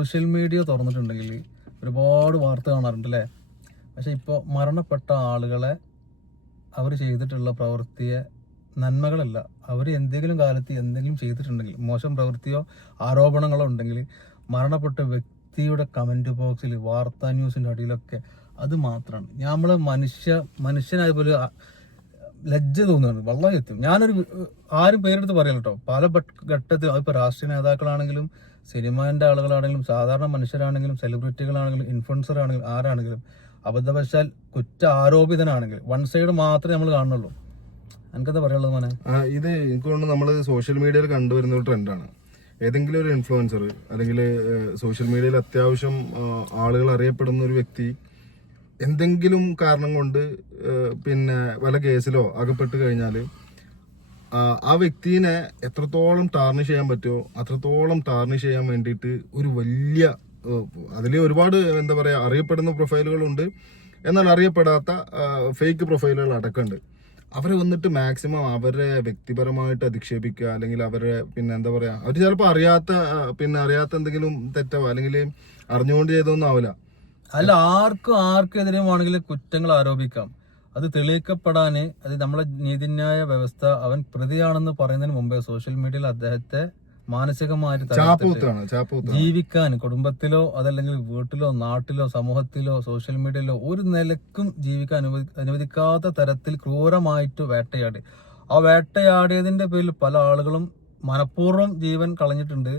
Social media തുറന്നിട്ടുണ്ടെങ്കിൽ ഒരുപാട് വാർത്ത കാണാറുണ്ട് അല്ലേ? പക്ഷെ ഇപ്പോൾ മരണപ്പെട്ട ആളുകളെ അവർ ചെയ്തിട്ടുള്ള പ്രവൃത്തിയെ നന്മകളല്ല, അവർ എന്തെങ്കിലും കാലത്ത് എന്തെങ്കിലും ചെയ്തിട്ടുണ്ടെങ്കിൽ, മോശം പ്രവൃത്തിയോ ആരോപണങ്ങളോ ഉണ്ടെങ്കിൽ മരണപ്പെട്ട വ്യക്തിയുടെ കമന്റ് ബോക്സിൽ വാർത്താ ന്യൂസിന്റെ അടിയിലൊക്കെ അത് മാത്രമാണ്. നമ്മളെ മനുഷ്യനായ പോലെ ലജ്ജ തോന്നുകയാണ്. വളരെ എത്തും. ഞാനൊരു ആരും പേരെടുത്ത് പറയല കേട്ടോ. പല ഘട്ടത്തിൽ ഇപ്പൊ രാഷ്ട്രീയ നേതാക്കളാണെങ്കിലും സിനിമാന്റെ ആളുകളാണെങ്കിലും സാധാരണ മനുഷ്യരാണെങ്കിലും സെലിബ്രിറ്റികളാണെങ്കിലും ഇൻഫ്ലുവൻസർ ആണെങ്കിലും ആരാണെങ്കിലും അബദ്ധവശാൽ ആരോപിതനാണെങ്കിൽ വൺ സൈഡ് മാത്രമേ നമ്മൾ കാണുന്നുള്ളൂ. എനിക്കെന്താ പറയാനുള്ളത് മോനെ? ഇത് എനിക്ക് തോന്നുന്നു നമ്മൾ സോഷ്യൽ മീഡിയയിൽ കണ്ടുവരുന്ന ഒരു ട്രെൻഡാണ്. ഏതെങ്കിലും ഒരു ഇൻഫ്ലുവൻസർ അല്ലെങ്കിൽ സോഷ്യൽ മീഡിയയിൽ അത്യാവശ്യം ആളുകൾ അറിയപ്പെടുന്ന ഒരു വ്യക്തി എന്തെങ്കിലും കാരണം കൊണ്ട് പിന്നെ വല്ല കേസിലോ അകപ്പെട്ട് കഴിഞ്ഞാൽ ആ വ്യക്തിനെ എത്രത്തോളം ടാർണിഷ് ചെയ്യാൻ പറ്റുമോ അത്രത്തോളം ടാർണിഷ് ചെയ്യാൻ വേണ്ടിയിട്ട് ഒരു വലിയ അതിൽ ഒരുപാട് എന്താ പറയുക അറിയപ്പെടുന്ന പ്രൊഫൈലുകളുണ്ട്, എന്നാൽ അറിയപ്പെടാത്ത ഫേക്ക് പ്രൊഫൈലുകൾ അടക്കമുണ്ട്. അവരെ വന്നിട്ട് മാക്സിമം അവരെ വ്യക്തിപരമായിട്ട് അധിക്ഷേപിക്കുക, അല്ലെങ്കിൽ അവരെ പിന്നെ എന്താ പറയുക അവർ ചിലപ്പോൾ അറിയാത്ത എന്തെങ്കിലും തെറ്റോ അല്ലെങ്കിൽ അറിഞ്ഞുകൊണ്ട് ചെയ്തൊന്നും ആവില്ല. അല്ല, ആർക്കെതിരെയും ആണെങ്കിലും കുറ്റങ്ങൾ ആരോപിക്കാം. അത് തെളിയിക്കപ്പെടാന് അത് നമ്മളെ നീതിന്യായ വ്യവസ്ഥ അവൻ പ്രതിയാണെന്ന് പറയുന്നതിന് മുമ്പേ സോഷ്യൽ മീഡിയയിൽ അദ്ദേഹത്തെ മാനസികമായിട്ട് ജീവിക്കാൻ, കുടുംബത്തിലോ അതല്ലെങ്കിൽ വീട്ടിലോ നാട്ടിലോ സമൂഹത്തിലോ സോഷ്യൽ മീഡിയയിലോ ഒരു നിലക്കും ജീവിക്കാൻ അനുവദിക്കാത്ത തരത്തിൽ ക്രൂരമായിട്ട് വേട്ടയാടി. ആ വേട്ടയാടിയതിന്റെ പേരിൽ പല ആളുകളും മനഃപൂർവ്വം ജീവൻ കളഞ്ഞിട്ടുണ്ട്.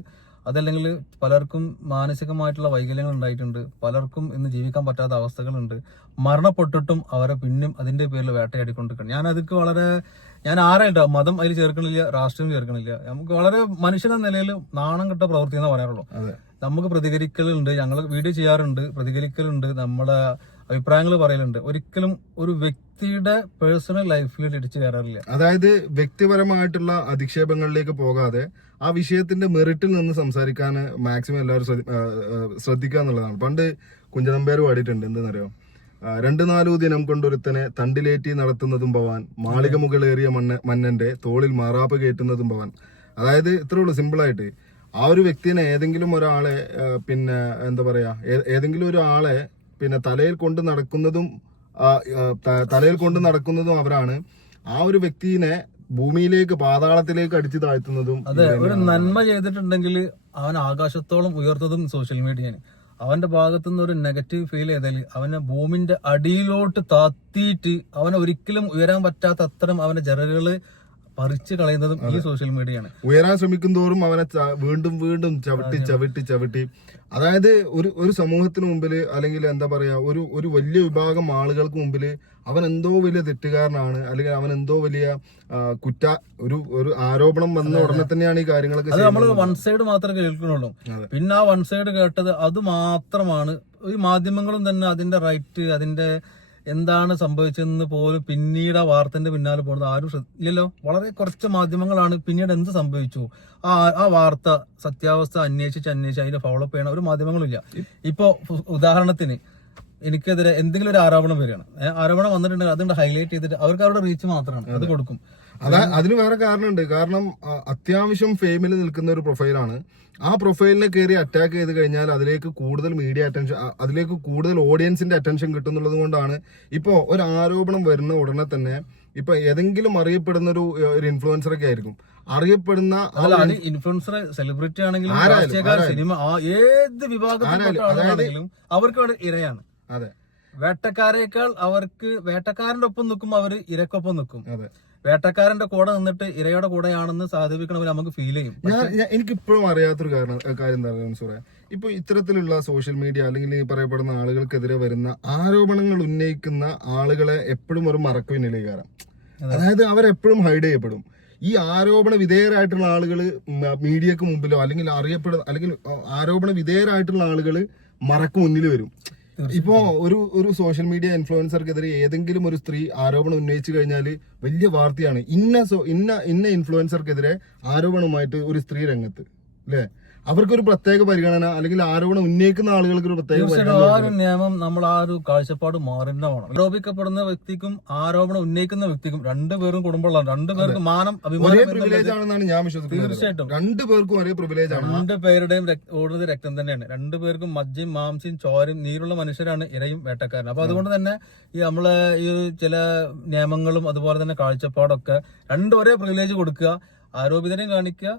അതല്ലെങ്കിൽ പലർക്കും മാനസികമായിട്ടുള്ള വൈകല്യങ്ങൾ ഉണ്ടായിട്ടുണ്ട്. പലർക്കും ഇന്ന് ജീവിക്കാൻ പറ്റാത്ത അവസ്ഥകളുണ്ട്. മരണപ്പെട്ടിട്ടും അവരെ പിന്നും അതിന്റെ പേരിൽ വേട്ടയാടിക്കൊണ്ടിരിക്കണം. ഞാൻ ആരായിട്ടോ മതം അതിൽ ചേർക്കണില്ല, രാഷ്ട്രീയം ചേർക്കണില്ല. നമുക്ക് വളരെ മനുഷ്യന്റെ നിലയിൽ നാണം കെട്ട പ്രവൃത്തി എന്ന് പറയാറുള്ളൂ. നമുക്ക് പ്രതികരിക്കലുണ്ട്, ഞങ്ങൾ വീഡിയോ ചെയ്യാറുണ്ട്, പ്രതികരിക്കലുണ്ട്, നമ്മുടെ അഭിപ്രായങ്ങൾ പറയലുണ്ട്. ഒരിക്കലും ഒരു വ്യക്തിയുടെ പേഴ്സണൽ ലൈഫിൽ ഇടിച്ചു കയറാറില്ല. അതായത് വ്യക്തിപരമായിട്ടുള്ള അധിക്ഷേപങ്ങളിലേക്ക് പോകാതെ ആ വിഷയത്തിന്റെ മെറിറ്റിൽ നിന്ന് സംസാരിക്കാൻ മാക്സിമം എല്ലാവരും ശ്രദ്ധിക്കുക എന്നുള്ളതാണ്. പണ്ട് കുഞ്ചനമ്പേർ പാടിയിട്ടുണ്ട്, എന്തെന്നറിയോ? 2-4 ദിനം കൊണ്ടൊരുത്തനെ തണ്ടിലേറ്റി നടത്തുന്നതും ഭവാൻ, മാളിക മുകളേറിയ മന്നന്റെ തോളിൽ മാറാപ്പ് കയറ്റുന്നതും ഭവാൻ. അതായത് ഇത്രേ ഉള്ളൂ, സിമ്പിളായിട്ട്. ആ ഒരു വ്യക്തിനെ ഏതെങ്കിലും ഒരാളെ പിന്നെ എന്താ പറയാ ഏതെങ്കിലും ഒരു ആളെ പിന്നെ തലയിൽ കൊണ്ട് നടക്കുന്നതും അവരാണ്. ആ ഒരു വ്യക്തിനെ ഭൂമിയിലേക്ക് പാതാളത്തിലേക്ക് അടിച്ചു താഴ്ത്തുന്നതും. അതെ, ഒരു നന്മ ചെയ്തിട്ടുണ്ടെങ്കിൽ അവൻ ആകാശത്തോളം ഉയർത്തതും സോഷ്യൽ മീഡിയയാണ്. അവന്റെ ഭാഗത്തുനിന്ന് ഒരു നെഗറ്റീവ് ഫീൽ ചെയ്താൽ അവനെ ഭൂമിന്റെ അടിയിലോട്ട് താത്തിയിട്ട് അവനെ ഒരിക്കലും ഉയരാൻ പറ്റാത്ത അത്തരം അവന്റെ ജറകള് പറിച്ചു കളയുന്നതും ഈ സോഷ്യൽ മീഡിയയാണ്. ഉയരാൻ ശ്രമിക്കും തോറും അവനെ വീണ്ടും ചവിട്ടി അതായത് ഒരു സമൂഹത്തിന് മുമ്പിൽ അല്ലെങ്കിൽ എന്താ പറയാ ഒരു വലിയ വിഭാഗം ആളുകൾക്ക് മുമ്പിൽ അവൻ എന്തോ വലിയ തെറ്റുകാരനാണ്, അല്ലെങ്കിൽ അവൻ എന്തോ വലിയ ഒരു ആരോപണം വന്ന ഉടനെ തന്നെയാണ് ഈ കാര്യങ്ങളൊക്കെ. അത് നമ്മൾ വൺ സൈഡ് മാത്രമേ കേൾക്കുന്നുള്ളൂ. പിന്നെ ആ വൺ സൈഡ് കേട്ടത് അത് മാത്രമാണ്. ഈ മാധ്യമങ്ങളും തന്നെ അതിന്റെ റൈറ്റ്, അതിന്റെ എന്താണ് സംഭവിച്ചതെന്ന് പോലും പിന്നീട് ആ വാർത്തന്റെ പിന്നാലെ പോകുന്നത് ആരും ഇല്ലല്ലോ. വളരെ കുറച്ച് മാധ്യമങ്ങളാണ് പിന്നീട് എന്ത് സംഭവിച്ചു ആ വാർത്ത സത്യാവസ്ഥ അന്വേഷിച്ച് അതിനെ ഫോളോ അപ്പ് ചെയ്യണ ഒരു മാധ്യമങ്ങളും ഇല്ല. ഇപ്പൊ ഉദാഹരണത്തിന് എനിക്കെതിരെ എന്തെങ്കിലും ഒരു ആരോപണം വരികയാണ്, ആരോപണം വന്നിട്ടുണ്ടെങ്കിൽ അതുകൊണ്ട് ഹൈലൈറ്റ് ചെയ്തിട്ട് അവർക്ക് അവരുടെ റീച്ച് മാത്രമാണ് അത് കൊടുക്കും. അതിന് വേറെ കാരണമുണ്ട്. കാരണം അത്യാവശ്യം ഫെയിമിൽ നിൽക്കുന്ന ഒരു പ്രൊഫൈലാണ്. ആ പ്രൊഫൈലിനെ കയറി അറ്റാക്ക് ചെയ്ത് കഴിഞ്ഞാൽ അതിലേക്ക് കൂടുതൽ മീഡിയ അറ്റൻഷൻ, അതിലേക്ക് കൂടുതൽ ഓഡിയൻസിന്റെ അറ്റൻഷൻ കിട്ടുന്നുള്ളത് കൊണ്ടാണ് ഇപ്പോ ഒരു ആരോപണം വരുന്ന ഉടനെ തന്നെ ഇപ്പൊ ഏതെങ്കിലും അറിയപ്പെടുന്ന ഒരു ഇൻഫ്ലുവൻസർ ഒക്കെ ആയിരിക്കും അറിയപ്പെടുന്ന ഇൻഫ്ലുവൻസർ, സെലിബ്രിറ്റി ആണെങ്കിലും സിനിമ ഏത് വിഭാഗത്തിലും അവർക്ക് ഇരയാണ്. അതെ, വേട്ടക്കാരേക്കാൾ അവർക്ക് വേട്ടക്കാരന്റെ ഒപ്പം നിൽക്കുമ്പോൾ അവര് ഇരക്കൊപ്പം നിൽക്കും. വേട്ടക്കാരന്റെ കൂടെ നിന്നിട്ട് ഇരയുടെ കൂടെയാണെന്ന് സാധിപ്പിക്കണമെങ്കിൽ നമുക്ക് ഫീൽ ചെയ്യും. എനിക്കിപ്പോഴും അറിയാത്തൊരു കാര്യം എന്താ പറയുക, ഇപ്പൊ ഇത്തരത്തിലുള്ള സോഷ്യൽ മീഡിയ അല്ലെങ്കിൽ ഈ പറയപ്പെടുന്ന ആളുകൾക്കെതിരെ വരുന്ന ആരോപണങ്ങൾ ഉന്നയിക്കുന്ന ആളുകളെ എപ്പോഴും ഒരു മറക്കുവിനിലേക്ക് കയറാം. അതായത് അവരെപ്പോഴും ഹൈഡ് ചെയ്യപ്പെടും. ഈ ആരോപണ വിധേയരായിട്ടുള്ള ആളുകൾ മീഡിയക്ക് മുമ്പിലോ അല്ലെങ്കിൽ അല്ലെങ്കിൽ ആരോപണ വിധേയരായിട്ടുള്ള ആളുകൾ മറക്ക് മുന്നിൽ വരും. ഇപ്പോ ഒരു സോഷ്യൽ മീഡിയ ഇൻഫ്ലുവൻസർക്കെതിരെ ഏതെങ്കിലും ഒരു സ്ത്രീ ആരോപണം ഉന്നയിച്ചു കഴിഞ്ഞാൽ വലിയ വാർത്തയാണ്. ഇന്ന ഇൻഫ്ലുവൻസർക്കെതിരെ ആരോപണമായിട്ട് ഒരു സ്ത്രീ രംഗത്ത്, അല്ലേ? അവർക്കൊരു പ്രത്യേക പരിഗണന, അല്ലെങ്കിൽ ആരോപണം ഉന്നയിക്കുന്ന ആളുകൾക്ക് ഒരു പ്രത്യേക തീർച്ചയായിട്ടും ആ ഒരു നിയമം നമ്മൾ ആ ഒരു കാഴ്ചപ്പാട് മാറുന്നതാണ്. ആരോപിക്കപ്പെടുന്ന വ്യക്തിക്കും ആരോപണം ഉന്നയിക്കുന്ന വ്യക്തിക്കും രണ്ടുപേരും കുടുംബമുള്ളതാണ്. രണ്ടുപേർക്കും മാനം, ഒരേ അഭിമാനം പ്രിവിലേജ് ആണെന്നാണ് ഞാൻ വിശ്വസിക്കുന്നത്. തീർച്ചയായിട്ടും രണ്ടുപേർക്കും ഒരേ പ്രിവിലേജ് ആണ്. രണ്ടുപേരുടെയും ഓടുന്നത് രക്തം തന്നെയാണ്. രണ്ടുപേർക്കും മജ്ജയും മാംസയും ചോരയും നീരുള്ള മനുഷ്യരാണ് ഇരയും വേട്ടക്കാരനും. അപ്പൊ അതുകൊണ്ട് തന്നെ ഈ നമ്മളെ ഈ ചില നിയമങ്ങളും അതുപോലെ തന്നെ കാഴ്ചപ്പാടൊക്കെ രണ്ടും ഒരേ പ്രിവിലേജ് കൊടുക്കുക, ആരോപിതരെയും കാണിക്കുക,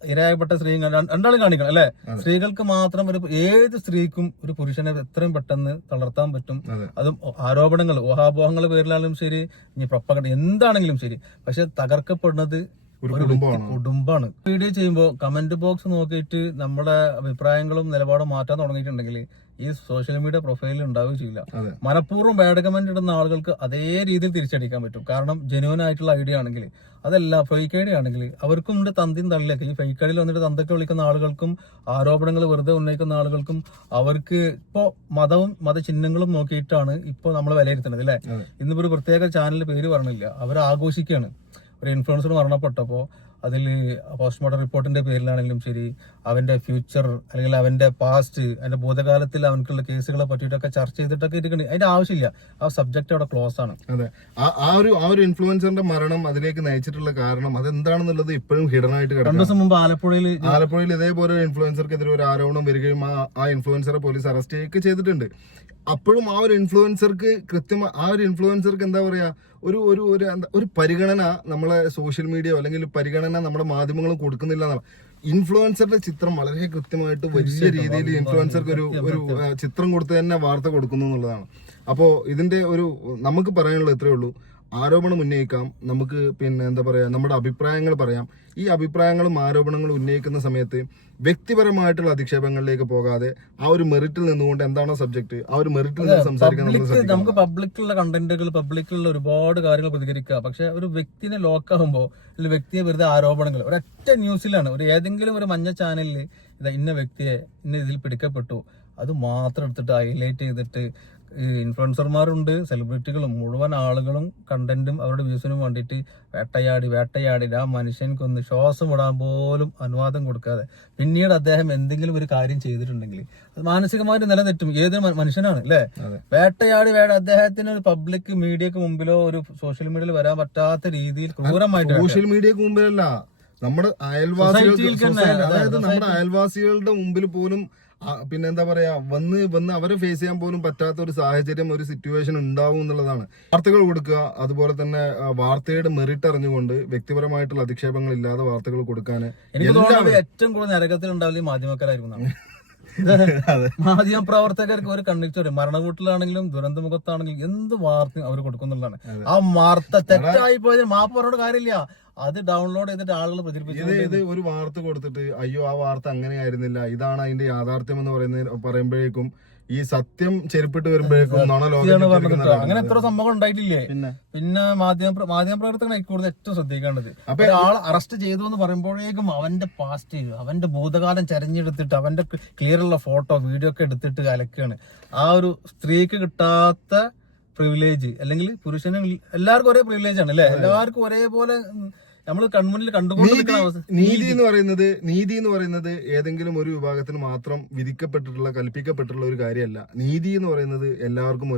ഇരയായപ്പെട്ട സ്ത്രീകൾ രണ്ടാളും കാണിക്കണം അല്ലെ. സ്ത്രീകൾക്ക് മാത്രം ഏത് സ്ത്രീക്കും ഒരു പുരുഷനെ എത്രയും പെട്ടെന്ന് തളർത്താൻ പറ്റും. അതും ആരോപണങ്ങൾ, ഊഹാപോഹങ്ങളുടെ പേരിലാണെങ്കിലും ശരി, ഇനി പ്രൊപ്പഗണ്ട എന്താണെങ്കിലും ശരി. പക്ഷെ തകർക്കപ്പെടുന്നത് ഒരു കുടുംബമാണ്. വീഡിയോ ചെയ്യുമ്പോൾ കമന്റ് ബോക്സ് നോക്കിയിട്ട് നമ്മുടെ അഭിപ്രായങ്ങളും നിലപാടും മാറ്റാൻ തുടങ്ങിയിട്ടുണ്ടെങ്കിൽ ഈ സോഷ്യൽ മീഡിയ പ്രൊഫൈലിൽ ഉണ്ടാവുകയും ചെയ്യില്ല. മനഃപൂർവ്വം ബാഡ് കമന്റ് ഇടുന്ന ആളുകൾക്ക് അതേ രീതിയിൽ തിരിച്ചടിക്കാൻ പറ്റും. കാരണം ജെന്യൂൻ ആയിട്ടുള്ള ഐഡിയ ആണെങ്കിൽ, അതല്ല ഫേക്ക് ഐഡിയ ആണെങ്കിൽ അവർക്കും ഉണ്ട് തന്തിയും തള്ളിയൊക്കെ. ഈ ഫേക്ക് ഐഡിയിൽ വന്നിട്ട് തന്തൊക്കെ വിളിക്കുന്ന ആളുകൾക്കും ആരോപണങ്ങൾ വെറുതെ ഉന്നയിക്കുന്ന ആളുകൾക്കും അവർക്ക് ഇപ്പോ മതവും മതചിഹ്നങ്ങളും നോക്കിയിട്ടാണ് ഇപ്പൊ നമ്മൾ വിലയിരുത്തുന്നത് അല്ലെ. ഇന്നിപ്പോ ഒരു പ്രത്യേക ചാനലിൽ പേര് പറഞ്ഞില്ല, അവർ ആഘോഷിക്കുകയാണ്. ഒരു ഇൻഫ്ലുവൻസർ മരണപ്പെട്ടപ്പോൾ അതിൽ പോസ്റ്റ്മോർട്ടം റിപ്പോർട്ടിന്റെ പേരിലാണെങ്കിലും ശരി, അവന്റെ ഫ്യൂച്ചർ അല്ലെങ്കിൽ അവന്റെ പാസ്റ്റ്, അതിന്റെ ഭൂതകാലത്തിൽ അവൻക്കുള്ള കേസുകളെ പറ്റിയിട്ടൊക്കെ ചർച്ച ചെയ്തിട്ടൊക്കെ ഇരിക്കുന്നുണ്ട്. അതിന്റെ ആവശ്യമില്ല. ആ സബ്ജക്ട് അവിടെ ക്ലോസ് ആണ്. അതെ, ആ ഒരു ഇൻഫ്ലുവൻസറിന്റെ മരണം അതിലേക്ക് നയിച്ചിട്ടുള്ള കാരണം അതെന്താണെന്നുള്ളത് ഇപ്പോഴും ഹിഡൻ ആയിട്ട് കിടക്കുന്നു. 2 ദിവസം മുമ്പ് ആലപ്പുഴയിൽ ഇതേപോലെ ഒരു ഇൻഫ്ലുവൻസർക്കെതിരെ ഒരു ആരോപണം വരികയും ആ ഇൻഫ്ലുവൻസറെ പോലീസ് അറസ്റ്റ് ചെയ്യുകയൊക്കെ ചെയ്തിട്ടുണ്ട്. അപ്പോഴും ആ ഒരു ഇൻഫ്ലുവൻസർക്ക് എന്താ പറയാ, ഒരു പരിഗണന നമ്മളെ സോഷ്യൽ മീഡിയ അല്ലെങ്കിൽ പരിഗണന നമ്മുടെ മാധ്യമങ്ങൾ കൊടുക്കുന്നില്ല എന്നാണ്. ഇൻഫ്ലുവൻസറുടെ ചിത്രം വളരെ കൃത്യമായിട്ട് വലിയ രീതിയിൽ ഇൻഫ്ലുവൻസർക്ക് ഒരു ചിത്രം കൊടുത്ത് തന്നെ വാർത്ത കൊടുക്കുന്നു എന്നുള്ളതാണ്. അപ്പോൾ ഇതിന്റെ നമുക്ക് പറയാനുള്ളത് ഇത്രയേ ഉള്ളൂ. ആരോപണം ഉന്നയിക്കാം, നമുക്ക് എന്താ പറയാ, നമ്മുടെ അഭിപ്രായങ്ങൾ പറയാം. ഈ അഭിപ്രായങ്ങളും ആരോപണങ്ങളും ഉന്നയിക്കുന്ന സമയത്ത് വ്യക്തിപരമായിട്ടുള്ള അധിക്ഷേപങ്ങളിലേക്ക് പോകാതെ ആ ഒരു മെറിറ്റിൽ നിന്നുകൊണ്ട് എന്താണോ സബ്ജക്ട്, ആ ഒരു മെറിറ്റിൽ നിന്ന് സംസാരിക്കാൻ നമുക്ക് പബ്ലിക്കുള്ള കണ്ടന്റുകൾ, പബ്ലിക്കുള്ള ഒരുപാട് കാര്യങ്ങൾ പ്രതികരിക്കുക. പക്ഷെ ഒരു വ്യക്തിനെ ലോക്കാകുമ്പോൾ അല്ലെങ്കിൽ വ്യക്തിയെ വെറുതെ ആരോപണങ്ങൾ ഒരൊറ്റ ന്യൂസിലാണ്, ഏതെങ്കിലും ഒരു മഞ്ഞ ചാനലിൽ ഇന്ന വ്യക്തിയെ ഇതിൽ പിടിക്കപ്പെട്ടു, അത് മാത്രം എടുത്തിട്ട് ഹൈലൈറ്റ് ചെയ്തിട്ട് ഇൻഫ്ലുവൻസർമാരുണ്ട്, സെലിബ്രിറ്റികളും മുഴുവൻ ആളുകളും കണ്ടന്റും അവരുടെ വ്യൂസിനും വേണ്ടിയിട്ട് വേട്ടയാടി ആ മനുഷ്യൻക്കൊന്ന് ശ്വാസം വിടാൻ പോലും അനുവാദം കൊടുക്കാതെ പിന്നീട് അദ്ദേഹം എന്തെങ്കിലും ഒരു കാര്യം ചെയ്തിട്ടുണ്ടെങ്കിൽ അത് മാനസികമായിട്ട് നിലനിർത്തും. ഏതൊരു മനുഷ്യനാണ് അല്ലെ. വേട്ടയാടി അദ്ദേഹത്തിന് ഒരു പബ്ലിക് മീഡിയക്ക് മുമ്പിലോ ഒരു സോഷ്യൽ മീഡിയയിൽ വരാൻ പറ്റാത്ത രീതിയിൽ ക്രൂരമായിട്ട്, സോഷ്യൽ മീഡിയക്ക് മുമ്പിലല്ല, നമ്മുടെ അയൽവാസികളുടെ മുമ്പിൽ പോലും എന്താ പറയാ, വന്ന് അവരെ ഫേസ് ചെയ്യാൻ പോലും പറ്റാത്ത ഒരു സാഹചര്യം, ഒരു സിറ്റുവേഷൻ ഉണ്ടാവും എന്നുള്ളതാണ്. വാർത്തകൾ കൊടുക്കുക, അതുപോലെ തന്നെ വാർത്തയുടെ മെറിറ്റ് അറിഞ്ഞുകൊണ്ട് വ്യക്തിപരമായിട്ടുള്ള അധിക്ഷേപങ്ങൾ ഇല്ലാതെ വാർത്തകൾ കൊടുക്കാൻ ഏറ്റവും കൂടുതൽ നരകത്തിൽ ഉണ്ടാവില്ല മാധ്യമക്കാരായിരുന്നു. മാധ്യമ പ്രവർത്തകർക്ക് ഒരു കണ്ണിച്ചോര് മരണവീട്ടിലാണെങ്കിലും ദുരന്തമുഖത്താണെങ്കിലും എന്ത് വാർത്ത അവർ കൊടുക്കുന്നുള്ളതാണ്. ആ വാർത്ത തെറ്റായി പോയതിന് മാപ്പ് പറഞ്ഞോട് കാര്യമില്ല, അത് ഡൗൺലോഡ് ചെയ്തിട്ട് ആളുകൾ പ്രചരിപ്പിച്ചു. ഒരു വാർത്ത കൊടുത്തിട്ട് അയ്യോ ആ വാർത്ത അങ്ങനെയായിരുന്നില്ല, ഇതാണ് അതിന്റെ യാഥാർത്ഥ്യം എന്ന് പറയുമ്പോഴേക്കും ഈ സത്യം ചെരുപ്പിട്ട് വരുമ്പോഴേക്കും അങ്ങനെ എത്ര സംഭവങ്ങൾ ഉണ്ടായിട്ടില്ലേ. പിന്നെ മാധ്യമപ്രവർത്തകനെ കൂടുതൽ ഏറ്റവും ശ്രദ്ധിക്കേണ്ടത്, ഒരാളെ അറസ്റ്റ് ചെയ്തു എന്ന് പറയുമ്പോഴേക്കും അവന്റെ പാസ്റ്റ്, അവന്റെ ഭൂതകാലം ചരഞ്ഞെടുത്തിട്ട് അവന്റെ ക്ലിയർ ഉള്ള ഫോട്ടോ വീഡിയോ ഒക്കെ എടുത്തിട്ട് അലക്കാണ്. ആ ഒരു സ്ത്രീക്ക് കിട്ടാത്ത പ്രിവിലേജ്, അല്ലെങ്കിൽ പുരുഷന് എല്ലാവർക്കും ഒരേ പ്രിവിലേജ് ആണ് അല്ലെ. എല്ലാവർക്കും ഒരേപോലെ നമ്മൾ കൺമുന്നിൽ കണ്ടുകൊണ്ടിരിക്കുന്ന അവസ്ഥ. നീതി എന്ന് പറയുന്നത് ഏതെങ്കിലും ഒരു വിഭാഗത്തിന് മാത്രം കൽപ്പിക്കപ്പെട്ടിട്ടുള്ള ഒരു കാര്യമല്ല. നീതി എന്ന് പറയുന്നത് എല്ലാവർക്കും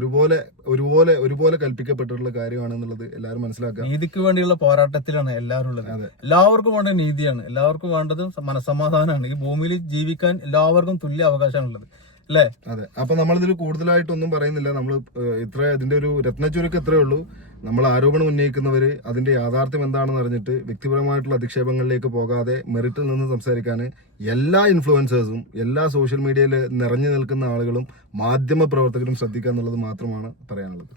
ഒരുപോലെ കൽപ്പിക്കപ്പെട്ടിട്ടുള്ള കാര്യമാണെന്നുള്ളത് എല്ലാവരും മനസ്സിലാക്കുക. നീതിക്ക് വേണ്ടിയുള്ള പോരാട്ടത്തിലാണ് എല്ലാവരും ഉള്ളത്. എല്ലാവർക്കും വേണ്ട നീതിയാണ്, എല്ലാവർക്കും വേണ്ടത് മനസ്സമാധാനമാണ്. ഈ ഭൂമിയിൽ ജീവിക്കാൻ എല്ലാവർക്കും തുല്യ അവകാശമാണുള്ളത് അല്ലേ. അതെ. അപ്പൊ നമ്മളിതിൽ കൂടുതലായിട്ടൊന്നും പറയുന്നില്ല. നമ്മൾ ഇതിന്റെ ഒരു രത്നച്ചുരുക്കം ഇത്രയേ ഉള്ളൂ. നമ്മൾ ആരോപണം ഉന്നയിക്കുന്നവര് അതിന്റെ യാഥാർത്ഥ്യം എന്താണെന്ന് അറിഞ്ഞിട്ട് വ്യക്തിപരമായിട്ടുള്ള അധിക്ഷേപങ്ങളിലേക്ക് പോകാതെ മെറിറ്റിൽ നിന്ന് സംസാരിക്കാൻ എല്ലാ ഇൻഫ്ലുവൻസേഴ്സും, എല്ലാ സോഷ്യൽ മീഡിയയിൽ നിറഞ്ഞു നിൽക്കുന്ന ആളുകളും, മാധ്യമ പ്രവർത്തകരും ശ്രദ്ധിക്കുക എന്നുള്ളത് മാത്രമാണ് പറയാനുള്ളത്.